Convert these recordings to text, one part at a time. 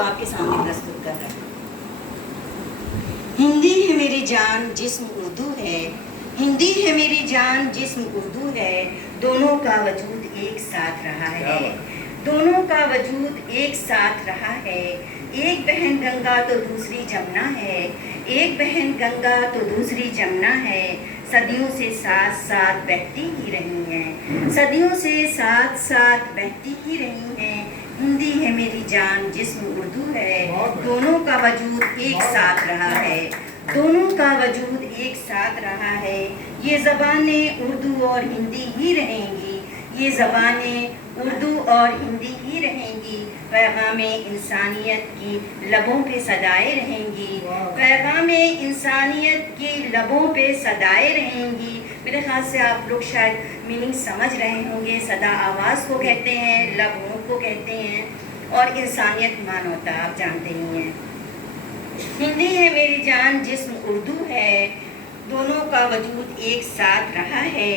आपके सामने प्रस्तुत कर रहे हैं। हिंदी है मेरी जान जिस्म उर्दू है, हिंदी है मेरी जान जिस्म उर्दू है, दोनों का वजूद एक साथ रहा है, दोनों का वजूद एक साथ रहा है। एक बहन गंगा तो दूसरी जमुना है, एक बहन गंगा तो दूसरी जमुना है, सदियों से साथ साथ बहती ही रही हैं, सदियों से साथ साथ बहती ही रही हैं। हिंदी है मेरी जान जिस्म उर्दू है, दोनों का वजूद एक साथ रहा है, दोनों का वजूद एक साथ रहा है। ये ज़बानें उर्दू और हिंदी ही रहेंगी, ये ज़बानें उर्दू और हिंदी ही रहेंगी। पैगामे इंसानियत की लबों पे सदाएं रहेंगी, पैगामे इंसानियत की लबों पे सदाएं रहेंगी। मेरे ख्याल से आप लोग शायद मीनिंग समझ रहे होंगे। सदा आवाज़ को कहते हैं, लबों को कहते हैं, और इंसानियत मानवता आप जानते ही हैं। हिंदी है मेरी जान जिस्म उर्दू है, दोनों का वजूद एक साथ रहा है।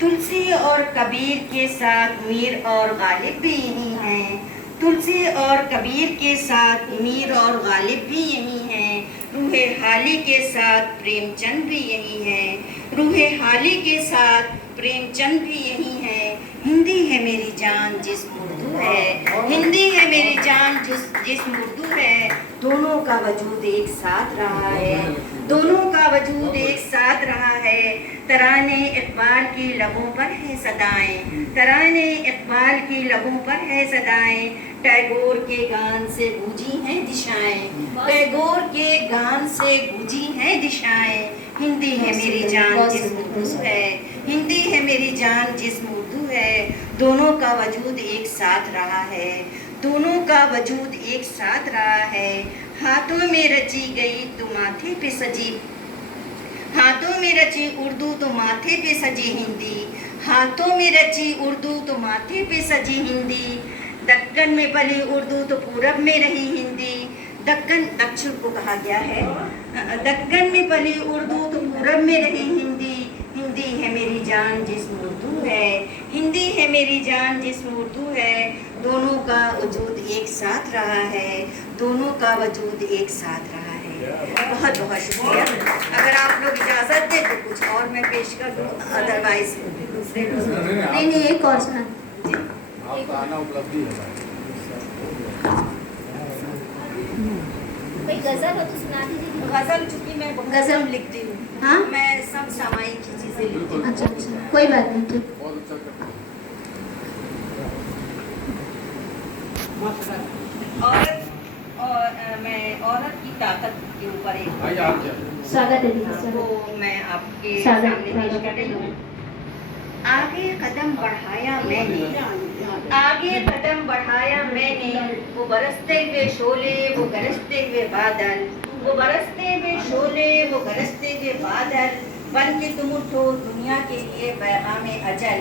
तुलसी और कबीर के साथ मीर और गालिब भी यही हैं, तुलसी और कबीर के साथ मीर और गालिब भी यही हैं। रूहे हाली के साथ प्रेमचंद भी यही हैं, रूहे हाली के साथ प्रेमचंद भी यही हैं। हिंदी है मेरी जान जिस्म उर्दू है, हिंदी है मेरी जान जिस्म उर्दू है, दोनों का वजूद एक साथ रहा है, दोनों का वजूद एक साथ रहा है। तराने इकबाल की लबों पर है सदाएं, तराने इकबाल की लबों पर है सदाएं, टैगोर के गान से गूंजी हैं दिशाएं, टैगोर के गान से गूंजी हैं दिशाएं। हिंदी है मेरी जान जिस्म उर्दू है, हिंदी है मेरी जान जिस्म उर्दू है, दोनों का वजूद एक साथ रहा है, दोनों का वजूद एक साथ रहा है। हाथों में रची गई तो माथे पे सजी, हाथों में रची उर्दू तो माथे पे सजी हिंदी, हाथों में रची उर्दू तो माथे पे सजी हिंदी। दक्कन में पली उर्दू तो पूरब में रही हिंदी, दक्कन दक्षिण को कहा गया है, दक्कन में पली उर्दू तो पूरब में रही हिंदी। हिंदी है मेरी जान जिस्म उर्दू है, हिंदी है मेरी जान जिस्म उर्दू है, दोनों का वजूद एक साथ रहा है, दोनों का वजूद एक साथ रहा है। बहुत बहुत शुक्रिया। अगर आप लोग इजाज़त दें तो कुछ और मैं पेश कर दूँ, अदरवाइज दूसरे नहीं एक और सुना जी। आपका आना उपलब्धि है। कोई गजल हो तो सुना दीजिए। गज़ल चूँकि मैं बहुत गज़ल कम लिखती हूँ, हाँ? मैं सब सामायिक की चीज़ें लिखती हूँ। अच्छा अच्छा कोई बात नहीं ठीक। बहुत अच्छा करते हैं। औरत और मैं औरत की ताकत के ऊपर एक भाई आप क्या स्वागत है दीदी वो स्वागत। मैं आपके स्वागत, सामने पेश कर रही हूँ। आगे कदम बढ़ाया मैंने, आगे कदम बढ़ाया मैंने, वो बरसते हुए शोले वो गरजते हुए बादल, वो बरसते हुए शोले वो गरजते हुए बादल, बन के तुम उठो दुनिया के लिए पैगामे अजल,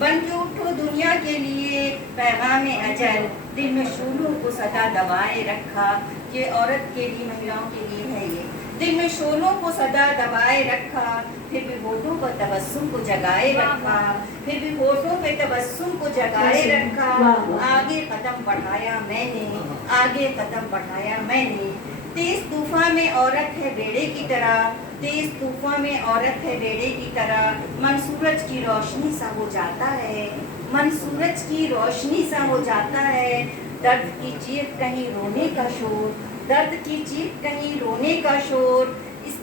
बन के उठो दुनिया के लिए पैगामे अजल। दिल में शोलों को सदा दबाए रखा, ये औरत के लिए महिलाओं के लिए है ये। दिल में शोलों को सदा दबाए रखा, फिर भी होठों पर तबस्सुम को जगाए रखा, फिर भी होठों पे तबस्सुम को जगाए रखा। आगे कदम बढ़ाया मैंने, आगे कदम बढ़ाया मैंने। तेज तूफान में औरत है बेड़े की तरह, तेज तूफान में औरत है बेड़े की तरह, मन सूरज की रोशनी सा हो जाता है, मन सूरज की रोशनी सा हो जाता है। दर्द की चीख कहीं रोने का शोर, दर्द की चीख कहीं रोने का शोर। इस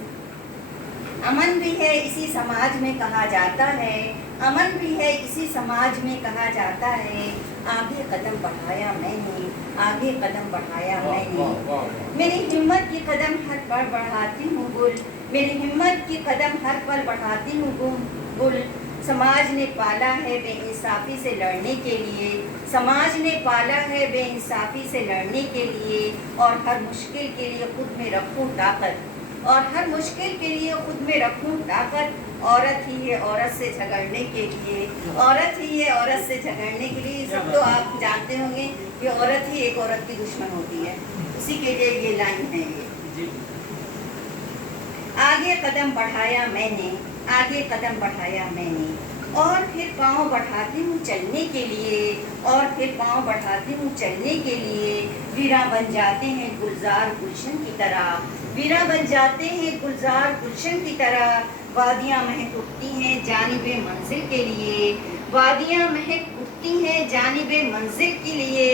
अमन भी है इसी समाज में कहा जाता है, अमन भी है इसी समाज में कहा जाता है। आगे कदम बढ़ाया मैंने, आगे कदम बढ़ाया मैंने। मेरी हिम्मत की कदम हर पल बढ़ाती हूँ गुल, मेरी हिम्मत की कदम हर पल बढ़ाती हूँ गुल। समाज ने पाला है बेइंसाफी से लड़ने के लिए, समाज ने पाला है बेइंसाफी से लड़ने के लिए, और हर मुश्किल के लिए खुद में रखूँ ताकत, और हर मुश्किल के लिए खुद में रखूँ ताकत। औरत ही है औरत से झगड़ने के लिए, औरत ही है औरत से झगड़ने के लिए। सब तो आप जानते होंगे कि औरत ही एक औरत की दुश्मन होती है, उसी के लिए ये लाइन है ये। आगे कदम बढ़ाया मैंने, आगे कदम बढ़ाया मैंने। और फिर पाँव बढ़ाती हूँ चलने के लिए, और फिर पाँव बढ़ाती हूँ चलने के लिए। वीरा बन जाते हैं गुलजार गुलशन की तरह, वीरा बन जाते हैं गुलजार गुलशन की तरह। वादियाँ महक उठती हैं जानिबे मंजिल के लिए, वादियाँ महक उठती हैं जानिबे मंजिल के लिए।